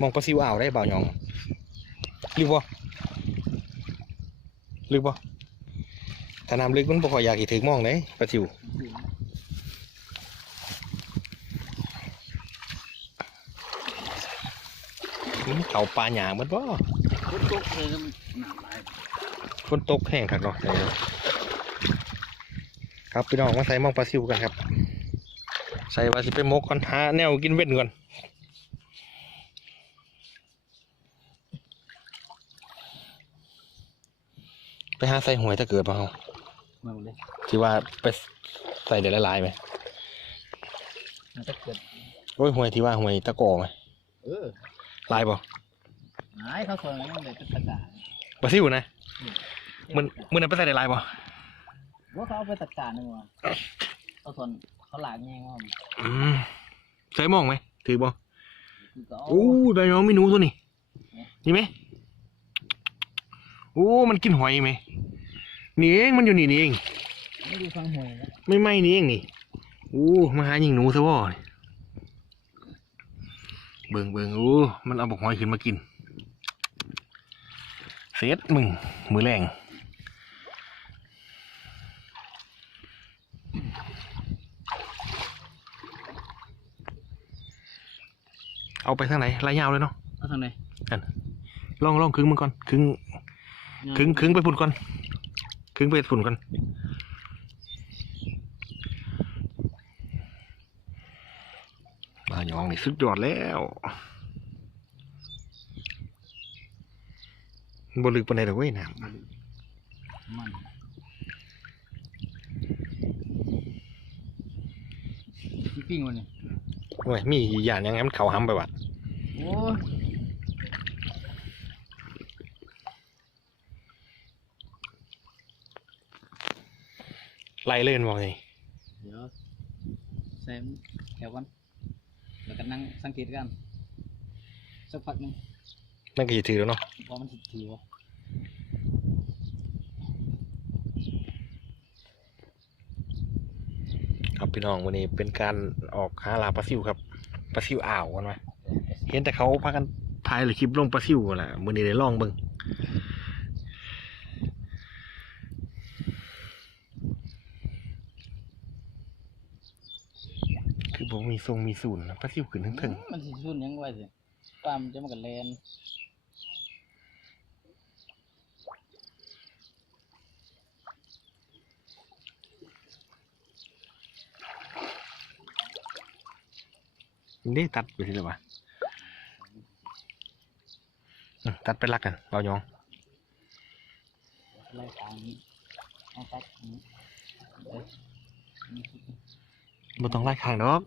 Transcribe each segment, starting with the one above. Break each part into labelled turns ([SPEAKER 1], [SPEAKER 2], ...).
[SPEAKER 1] มองปลาซิวอ่าวได้เบาหยองลึกบ่ลึกบ่ถ้าน้ำลึกมันบ่ค่อยอยากสิถึงมองเลยปลาซิวมันเขาปลาหยางหมันบ่
[SPEAKER 2] พุทธุเลยก็มันหนาหล
[SPEAKER 1] ฝนตกแห้งคักเนาะครับพี่น้องมาใส่มองปลาซิวกันครับ ใส่ว่าสิไปมกก่อนหาแนวกินเว้นก่อน ไปหาใส่หวยถ้าเกิดมาเฮา
[SPEAKER 2] เมืองเลย
[SPEAKER 1] ที่ว่าไปใส่เดี๋ยวละลายไหม
[SPEAKER 2] มันจะเกิด
[SPEAKER 1] โอ้ยหวยที่ว่าหวยตะกอไหม
[SPEAKER 2] เออ
[SPEAKER 1] ลายบ่
[SPEAKER 2] หายเขาสอนอะไรมันเลยเป็นภาษา
[SPEAKER 1] ปลาซิวนะมันมันนั้นไปใส่ได้ลายบ่
[SPEAKER 2] ว่าเขาเอาไปจัดการนึงว่ะเขาสอนเขาหลากแง่งว่ามัน
[SPEAKER 1] อืมใส่หมองไหมถือบ่
[SPEAKER 2] คือก็เอา
[SPEAKER 1] โอ้ยใบยองมีหนูตัวนี้นี่ไหม โอ้ มันกินหอยไหมนี่เองมันอยู่นี่นี่เอง
[SPEAKER 2] ไม่ดูฟังหวยนะ
[SPEAKER 1] ไม่ไหม้นี่เองนี่โอ้มาหายิงหนูซะบ่เบิ่งเบิ่งโอ้มันเอาบอกหอยขึ้นมากินเสร็จมึงมือแรงเอาไปทางไหนลายยาวเลยเนาะ
[SPEAKER 2] เอาทางไหน
[SPEAKER 1] ลองลองครึ่งมันก่อนครึ่ง ครึ่งครึ่งไปฝุ่นก่อนครึ่งไปฝุ่นก่อนบาหยองนี่สุดยอดแล้วบลึกปานใดดอกเว้ยน้
[SPEAKER 2] มันพี่ปิ้งวันนี้ำ
[SPEAKER 1] โอ้ยมีอย่างยังไงมันเขาห้ำไปวะ
[SPEAKER 2] โอ้
[SPEAKER 1] ไล่เล่นบอกไง
[SPEAKER 2] เดี๋ยวแซมแถวกันแล้วก็นั่งสังเกตกันสักพักหนึง
[SPEAKER 1] นั่นก็จะถือแล้วเนาะ
[SPEAKER 2] พอมันสิถือวะ
[SPEAKER 1] ครับพี่น้องวันนี้เป็นการออกหาลาปลาซิวครับปลาซิวอ่าวกันไหมเห็นแต่เขาพากันถ่ายหรือคลิปลงปลาซิวแหละมือนี้ได้ลองเบิ่ง คือผมมีทรงมีศูนย์นะปลาซิวขึ้นถึงถึง
[SPEAKER 2] มันสิชุนยังไงสิปลามันจะมากันแลน
[SPEAKER 1] ๆนี่ตัดไปทีเลยวะอืมตัดไปรักกันเรายอง
[SPEAKER 2] ไล่ทางนี้เอาตัดนี้เอ้ยนี่คือ
[SPEAKER 1] บ่ต้องไล่ข้างดอก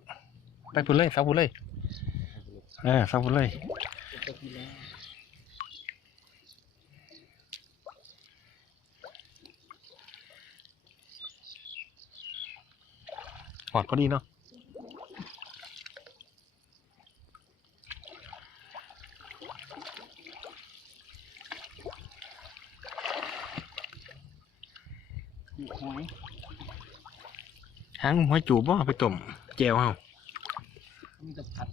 [SPEAKER 1] ไปพุ่นเลยเสาพุ่นเลยเออเสาพุ่นเลยหอดพอดีเนาะ
[SPEAKER 2] หอย
[SPEAKER 1] หางหอยจูบบ่ไปต้มแจวเฮา
[SPEAKER 2] มีแต่ผัด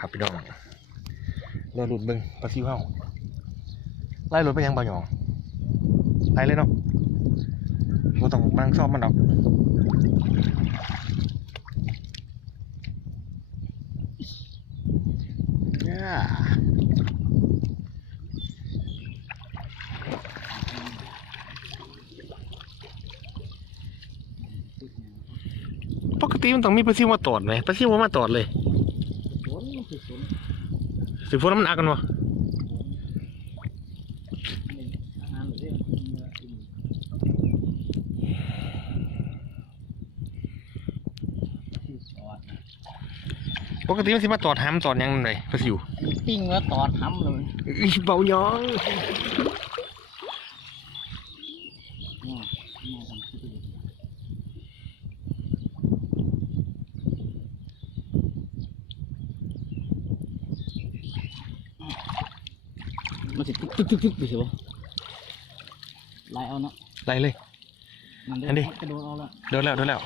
[SPEAKER 1] ครับพี่น้องเราหลุดเบิ่งปลาซิวเฮาไล่รถไปยังบ่หยองไล่เลยเนาะบ่ต้องบังซ่อมมันดอก ติมันต้องมีปลาซิวมาตอดไหมปลาซิวบ่มาตอดเลย
[SPEAKER 2] ฝนมันคือฝน
[SPEAKER 1] สิฝนมันอักกันวะ
[SPEAKER 2] นี่อาหารหรือเรื่องเนื้อกินที่ตอด
[SPEAKER 1] ปกติมันสิมาตอดหามตอดหยังนั่นเลยปลาซิว
[SPEAKER 2] อันนี้ปิ้งแล้วตอดทำเลย
[SPEAKER 1] อีเบาหยอง
[SPEAKER 2] อืมนี่ทำคิดดู มันสิตึกตึกตึกตึกไปสิวะไล่เอาเนาะ
[SPEAKER 1] ไล่เลย
[SPEAKER 2] มัน
[SPEAKER 1] อันนี้
[SPEAKER 2] กระโดดเอาละ
[SPEAKER 1] เดินแล้วเดินแล้ว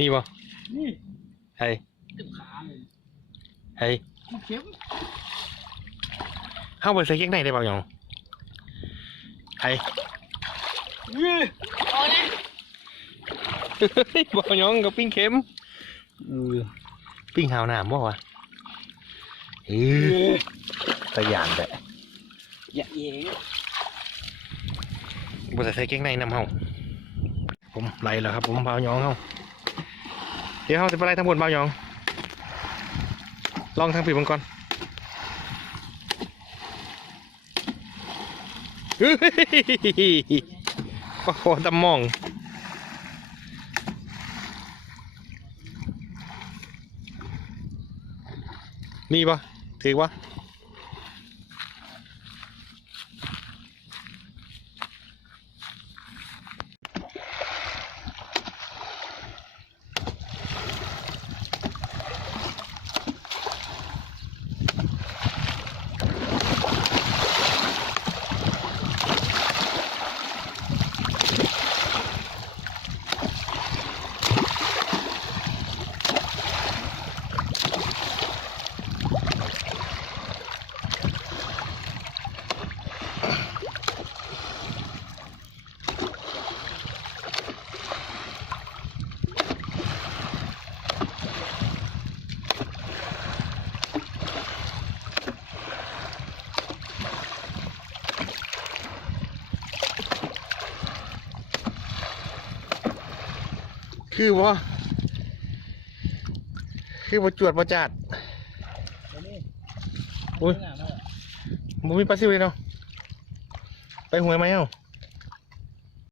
[SPEAKER 1] มีบ่
[SPEAKER 2] นี่
[SPEAKER 1] ไอ้
[SPEAKER 2] เต็มขาเลย
[SPEAKER 1] ไอ้
[SPEAKER 2] เข็ม
[SPEAKER 1] เข้าไปใส่เก๊กในได้เปล่าหยองไอ้
[SPEAKER 2] ยื้อโอ้ย
[SPEAKER 1] เฮ้ยบ่หยองกับปิ้งเข็ม
[SPEAKER 2] เออ
[SPEAKER 1] ปิ้งหาวหนามบ่วะเออตะยานแต่
[SPEAKER 2] อย่าเอง
[SPEAKER 1] บ่ใส่ใส่เก๊กในนำเฮาผมไล่แล้วครับ ผมเบาหยองเฮาเดี๋ยวเขาจะไปไล่ทั้งหมดเบาหยอง ลองทางปีบังก่อนเฮ้ยโอ้โหตำมองมีปะถือปะ คือวะคือบ่จวดบ่จัดอุ้ยบ่มีปลาซิวเลยเนาะไปหวยไหมเอ้า